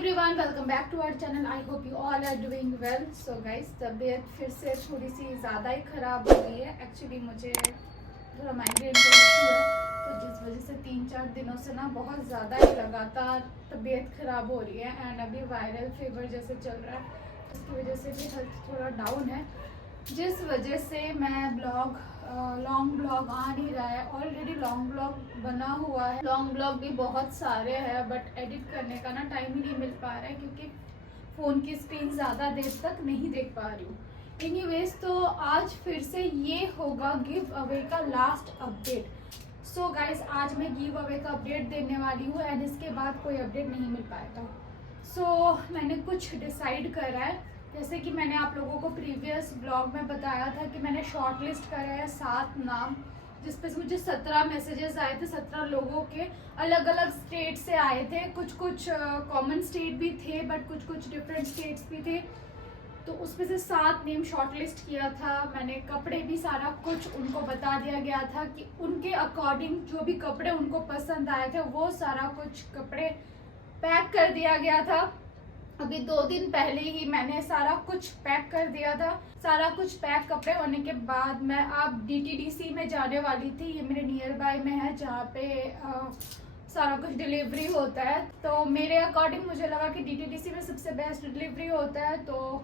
Everyone, welcome back to our channel. I hope you all are doing well. So guys, तबीयत फिर से थोड़ी सी ज़्यादा ही ख़राब हो गई है। एक्चुअली मुझे थोड़ा माइग्रेन का इशू है, तो जिस वजह से 3-4 दिनों से ना बहुत ज़्यादा ही लगातार तबीयत ख़राब हो रही है। एंड अभी वायरल फीवर जैसे चल रहा है, उसकी वजह से भी हेल्थ थोड़ा डाउन है, जिस वजह से मैं लॉन्ग ब्लॉग आ नहीं रहा है। ऑलरेडी लॉन्ग ब्लॉग बना हुआ है, लॉन्ग ब्लॉग भी बहुत सारे हैं, बट एडिट करने का ना टाइम ही नहीं मिल पा रहा है क्योंकि फ़ोन की स्क्रीन ज़्यादा देर तक नहीं देख पा रही हूँ। एनीवेज, तो आज फिर से ये होगा गिव अवे का लास्ट अपडेट। सो गाइस, आज मैं गिव अवे का अपडेट देने वाली हूँ एंड इसके बाद कोई अपडेट नहीं मिल पाएगा। सो मैंने कुछ डिसाइड करा है, जैसे कि मैंने आप लोगों को प्रीवियस ब्लॉग में बताया था कि मैंने शॉर्ट लिस्ट करा है 7 नाम, जिस पे मुझे 17 मैसेजेस आए थे। 17 लोगों के अलग अलग स्टेट से आए थे, कुछ कॉमन स्टेट भी थे बट कुछ डिफरेंट स्टेट्स भी थे। तो उसमें से 7 नेम शॉर्ट लिस्ट किया था मैंने। कपड़े भी सारा कुछ उनको बता दिया गया था कि उनके अकॉर्डिंग जो भी कपड़े उनको पसंद आए थे वो सारा कुछ कपड़े पैक कर दिया गया था। अभी 2 दिन पहले ही मैंने सारा कुछ पैक कर दिया था। सारा कुछ पैक कपड़े होने के बाद मैं अब DTDC में जाने वाली थी। ये मेरे नियर बाय में है, जहाँ पे सारा कुछ डिलीवरी होता है। तो मेरे अकॉर्डिंग मुझे लगा कि DTDC में सबसे बेस्ट डिलीवरी होता है, तो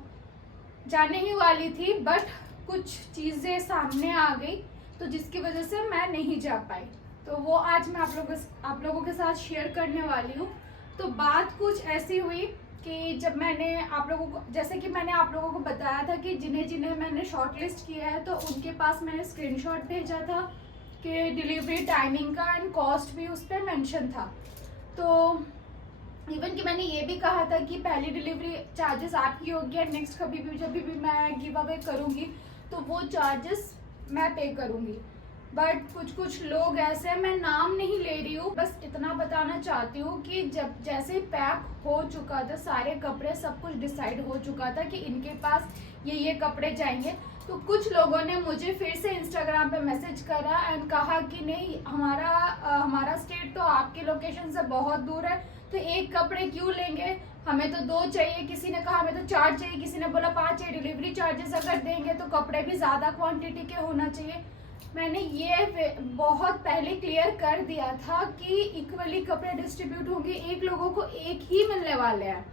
जाने ही वाली थी, बट कुछ चीज़ें सामने आ गई तो जिसकी वजह से मैं नहीं जा पाई। तो वो आज मैं आप लोगों के साथ शेयर करने वाली हूँ। तो बात कुछ ऐसी हुई कि जब मैंने आप लोगों को, जैसे कि मैंने आप लोगों को बताया था कि जिन्हें जिन्हें मैंने शॉर्ट लिस्ट किया है, तो उनके पास मैंने स्क्रीनशॉट भेजा था कि डिलीवरी टाइमिंग का एंड कॉस्ट भी उस पर मेंशन था। तो इवन कि मैंने ये भी कहा था कि पहली डिलीवरी चार्जेस आपकी होगी और नेक्स्ट कभी भी जब भी मैं गिव अवे करूँगी तो वो चार्जेस मैं पे करूँगी। बट कुछ लोग ऐसे, मैं नाम नहीं ले रही हूँ, बस इतना बताना चाहती हूँ कि जब जैसे पैक हो चुका था सारे कपड़े, सब कुछ डिसाइड हो चुका था कि इनके पास ये कपड़े जाएंगे, तो कुछ लोगों ने मुझे फिर से इंस्टाग्राम पे मैसेज करा एंड कहा कि नहीं, हमारा स्टेट तो आपके लोकेशन से बहुत दूर है, तो एक कपड़े क्यों लेंगे, हमें तो 2 चाहिए। किसी ने कहा हमें तो 4 चाहिए, किसी ने बोला 5 चाहिए। डिलीवरी चार्जेस अगर देंगे तो कपड़े भी ज़्यादा क्वांटिटी के होना चाहिए। मैंने ये बहुत पहले क्लियर कर दिया था कि इक्वली कपड़े डिस्ट्रीब्यूट होंगे, एक लोगों को एक ही मिलने वाले हैं।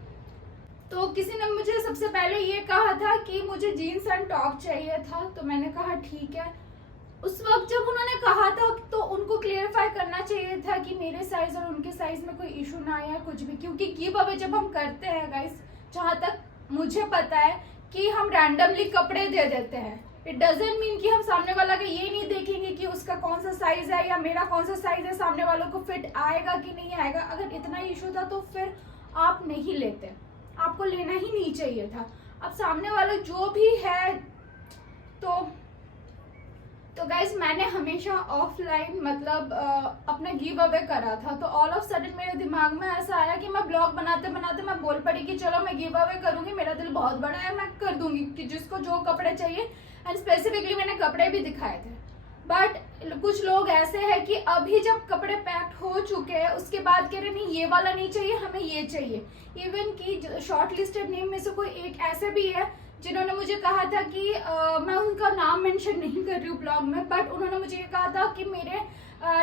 तो किसी ने मुझे सबसे पहले ये कहा था कि मुझे जीन्स एंड टॉप चाहिए था, तो मैंने कहा ठीक है। उस वक्त जब उन्होंने कहा था तो उनको क्लियरफाई करना चाहिए था कि मेरे साइज और उनके साइज में कोई इशू ना आया कुछ भी, क्योंकि गिव अवे जब हम करते हैं गाइस, जहाँ तक मुझे पता है कि हम रैंडमली कपड़े दे देते हैं। इट डजेंट मीन कि हम सामने वाला का ये नहीं देखेंगे कि उसका कौन सा साइज है या मेरा कौन सा साइज है, सामने वालों को फिट आएगा कि नहीं आएगा। अगर इतना इशू था तो फिर आप नहीं लेते, आपको लेना ही नहीं चाहिए था। अब सामने वाला जो भी है, तो गाइज मैंने हमेशा ऑफलाइन मतलब अपना गिव अवे करा था। तो ऑल ऑफ सडन मेरे दिमाग में ऐसा आया कि मैं ब्लॉग बनाते बनाते मैं बोल पड़ी कि चलो मैं गिव अवे करूंगी, मेरा दिल बहुत बड़ा है, मैं कर दूंगी कि जिसको जो कपड़े चाहिए। एंड स्पेसिफिकली मैंने कपड़े भी दिखाए थे, बट कुछ लोग ऐसे हैं कि अभी जब कपड़े पैक्ड हो चुके हैं उसके बाद कह रहे नहीं ये वाला नहीं चाहिए, हमें ये चाहिए। इवन कि शॉर्ट लिस्टेड नेम में से कोई एक ऐसे भी है जिन्होंने मुझे कहा था कि मैं उनका नाम मेंशन नहीं कर रही हूँ ब्लॉग में, बट उन्होंने मुझे ये कहा था कि मेरे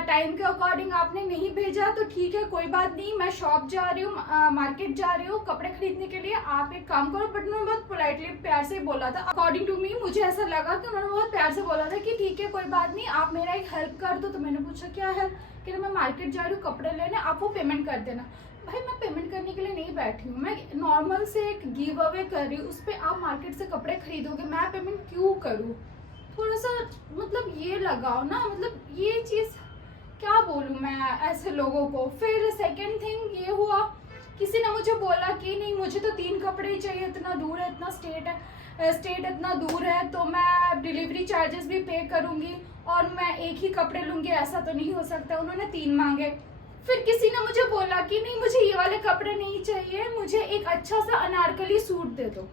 टाइम के अकॉर्डिंग आपने नहीं भेजा तो ठीक है, कोई बात नहीं, मैं शॉप जा रही हूँ, मार्केट जा रही हूँ कपड़े खरीदने के लिए, आप एक काम करो। बट उन्होंने बहुत पोलाइटली प्यार से बोला था, अकॉर्डिंग टू मी मुझे ऐसा लगा कि उन्होंने बहुत प्यार से बोला था कि ठीक है कोई बात नहीं, आप मेरा एक हेल्प कर दो। तो मैंने पूछा क्या हेल्प, कि मैं मार्केट जा रही हूँ कपड़े लेने, आप वो पेमेंट कर देना। भाई मैं पेमेंट करने के लिए नहीं बैठी हूँ, मैं नॉर्मल से एक गिव अवे कर रही हूँ, उस पर आप मार्केट से कपड़े खरीदोगे, मैं पेमेंट क्यों करूँ? थोड़ा सा मतलब ये लगाओ ना, मतलब ये चीज़ क्या बोलूँ मैं ऐसे लोगों को। फिर सेकंड थिंग ये हुआ, किसी ने मुझे बोला कि नहीं मुझे तो 3 कपड़े ही चाहिए, इतना दूर है, इतना स्टेट इतना दूर है, तो मैं डिलीवरी चार्जेस भी पे करूँगी और मैं एक ही कपड़े लूँगी, ऐसा तो नहीं हो सकता। उन्होंने 3 मांगे। फिर किसी ने मुझे बोला कि नहीं मुझे ये वाले कपड़े नहीं चाहिए, मुझे एक अच्छा सा अनारकली सूट दे दो।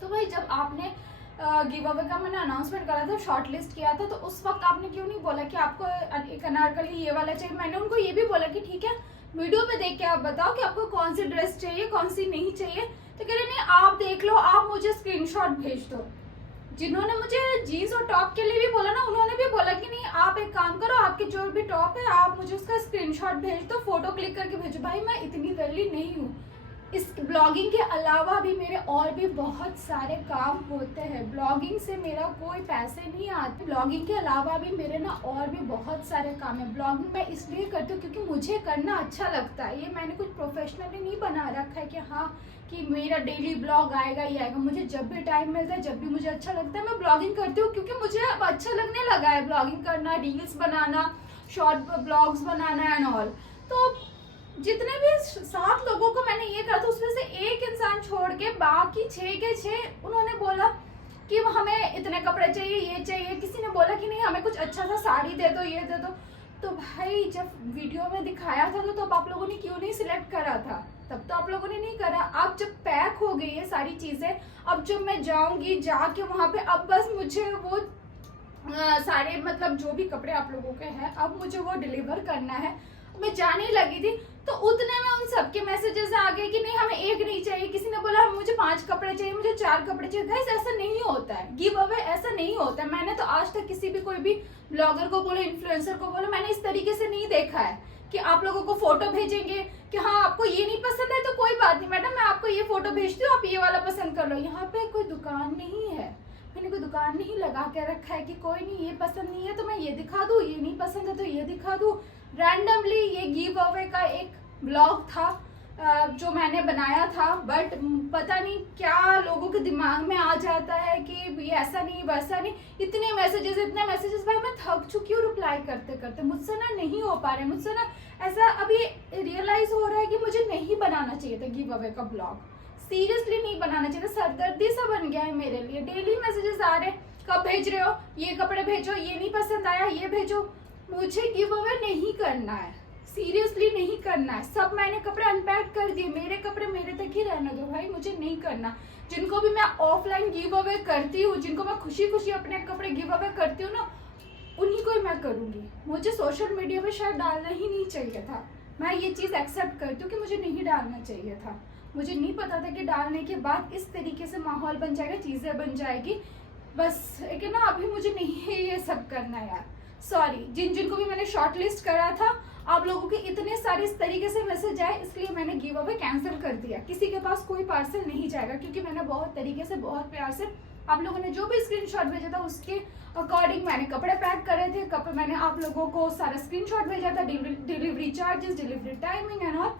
तो भाई जब आपने गिव अवे का मैंने अनाउंसमेंट करा था, शॉर्ट लिस्ट किया था, तो उस वक्त आपने क्यों नहीं बोला कि आपको एक अनारकली ये वाला चाहिए? मैंने उनको ये भी बोला कि ठीक है वीडियो में देख के आप बताओ कि आपको कौन सी ड्रेस चाहिए, कौन सी नहीं चाहिए। तो कह रहे नहीं आप देख लो, आप मुझे स्क्रीनशॉट भेज दो। जिन्होंने मुझे जीन्स और टॉप के लिए भी बोला ना, उन्होंने भी बोला कि नहीं आप एक काम करो, आपके जो भी टॉप है आप मुझे उसका स्क्रीनशॉट भेज दो, फोटो क्लिक करके भेजो। भाई मैं इतनी वेली नहीं हूँ। इस ब्लॉगिंग के अलावा भी मेरे और भी बहुत सारे काम होते हैं। ब्लॉगिंग से मेरा कोई पैसे नहीं आते। ब्लॉगिंग के अलावा भी मेरे ना और भी बहुत सारे काम है। ब्लॉगिंग मैं इसलिए करती हूँ क्योंकि मुझे करना अच्छा लगता है। ये मैंने कुछ प्रोफेशनली नहीं बना रखा है कि हाँ कि मेरा डेली ब्लॉग आएगा ही आएगा। मुझे जब भी टाइम मिलता है, जब भी मुझे अच्छा लगता है, मैं ब्लॉगिंग करती हूँ क्योंकि मुझे अब अच्छा लगने लगा है ब्लॉगिंग करना, reels banana, short blogs banana and all. तो जितने भी 7 लोगों को मैंने ये कहा था उसमें से एक इंसान छोड़ के बाकी 6 के 6 उन्होंने बोला कि हमें इतने कपड़े चाहिए, ये चाहिए। किसी ने बोला कि नहीं हमें कुछ अच्छा सा साड़ी दे दो, ये दे दो। तो भाई जब वीडियो में दिखाया था तो तब आप लोगों ने क्यों नहीं सिलेक्ट करा था? तब तो आप लोगों ने नहीं करा। अब जब पैक हो गई है सारी चीजें, अब जब मैं जाऊंगी जाके वहां पे, अब बस मुझे वो सारे मतलब जो भी कपड़े आप लोगों के हैं अब मुझे वो डिलीवर करना है। मैं जाने लगी थी तो उतने में उन सबके मैसेजेस आ गए कि नहीं हमें एक नहीं चाहिए। किसी ने बोला मुझे 5 कपड़े चाहिए, मुझे 4 कपड़े चाहिए। गाइस ऐसा नहीं होता है, गिव अवे ऐसा नहीं होता है। मैंने तो आज तक किसी भी कोई भी ब्लॉगर को बोलो, इन्फ्लुएंसर को बोलो, मैंने इस तरीके से नहीं देखा है कि आप लोगों को फोटो भेजेंगे कि हाँ आपको ये नहीं पसंद है तो कोई बात नहीं मैडम, मैं आपको ये फोटो भेजती हूँ, आप ये वाला पसंद कर लो। यहाँ पे कोई दुकान नहीं है, मैंने कोई दुकान नहीं लगा के रखा है कि कोई नहीं ये पसंद नहीं है तो मैं ये दिखा दूँ, ये नहीं पसंद है तो ये दिखा दूँ। रैंडमली ये गिव अवे का एक ब्लॉग था जो मैंने बनाया था, बट पता नहीं क्या लोगों के दिमाग में आ जाता है कि ये ऐसा नहीं वैसा नहीं। इतने मैसेजेस भाई मैं थक चुकी हूँ रिप्लाई करते करते। मुझसे ना नहीं हो पा रहे, मुझसे ना ऐसा अभी रियलाइज हो रहा है कि मुझे नहीं बनाना चाहिए था गिव अवे का ब्लॉग। सीरियसली नहीं बनाना चाहिए था, सरदर्दी सा बन गया है मेरे लिए। डेली मैसेजेस आ रहे, कब भेज रहे हो, ये कपड़े भेजो, ये नहीं पसंद आया ये भेजो। मुझे गिव अवे नहीं करना है, सीरियसली नहीं करना है। सब मैंने कपड़े अनपैक कर दिए, मेरे कपड़े मेरे तक ही रहने दो भाई, मुझे नहीं करना। जिनको भी मैं ऑफलाइन गिव अवे करती हूँ, जिनको मैं खुशी खुशी अपने कपड़े गिव अवे करती हूँ ना, उन्हीं को ही मैं करूँगी। मुझे सोशल मीडिया पे शायद डालना ही नहीं चाहिए था। मैं ये चीज़ एक्सेप्ट करती हूँ कि मुझे नहीं डालना चाहिए था। मुझे नहीं पता था कि डालने के बाद इस तरीके से माहौल बन जाएगा, चीज़ें बन जाएगी। बस एक ना अभी मुझे नहीं है ये सब करना यार। सॉरी जिनको भी मैंने शॉर्ट लिस्ट करा था, आप लोगों के इतने सारे इस तरीके से मैसेज आए इसलिए मैंने गिव अवे कैंसिल कर दिया। किसी के पास कोई पार्सल नहीं जाएगा क्योंकि मैंने बहुत तरीके से बहुत प्यार से आप लोगों ने जो भी स्क्रीनशॉट भेजा था उसके अकॉर्डिंग मैंने कपड़े पैक करे थे। कपड़े मैंने आप लोगों को सारा स्क्रीनशॉट भेजा था, delivery charges, delivery timing and all,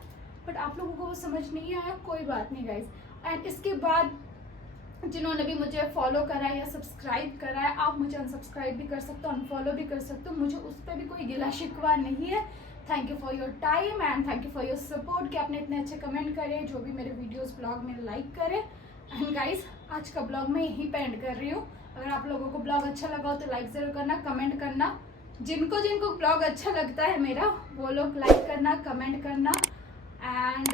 but आप लोगों को वो समझ नहीं आया। कोई बात नहीं गाइज। एंड इसके बाद जिन्होंने भी मुझे फॉलो करा है या सब्सक्राइब करा है, आप मुझे अनसब्सक्राइब भी कर सकते हो, अनफॉलो भी कर सकते हो। मुझे उस पर भी कोई गिला शिकवा नहीं है। Thank you for your time and thank you for your support कि आपने इतने अच्छे कमेंट करे, जो भी मेरे वीडियोस ब्लॉग में लाइक करे। एंड गाइज आज का ब्लॉग मैं यहीं पे एंड कर रही हूँ। अगर आप लोगों को ब्लॉग अच्छा लगा हो तो लाइक ज़रूर करना, कमेंट करना। जिनको जिनको ब्लॉग अच्छा लगता है मेरा, वो लोग लाइक करना, कमेंट करना एंड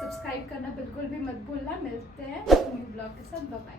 सब्सक्राइब करना बिल्कुल भी मत भूलना। मिलते हैं न्यू ब्लॉग के साथ, बाय बाय।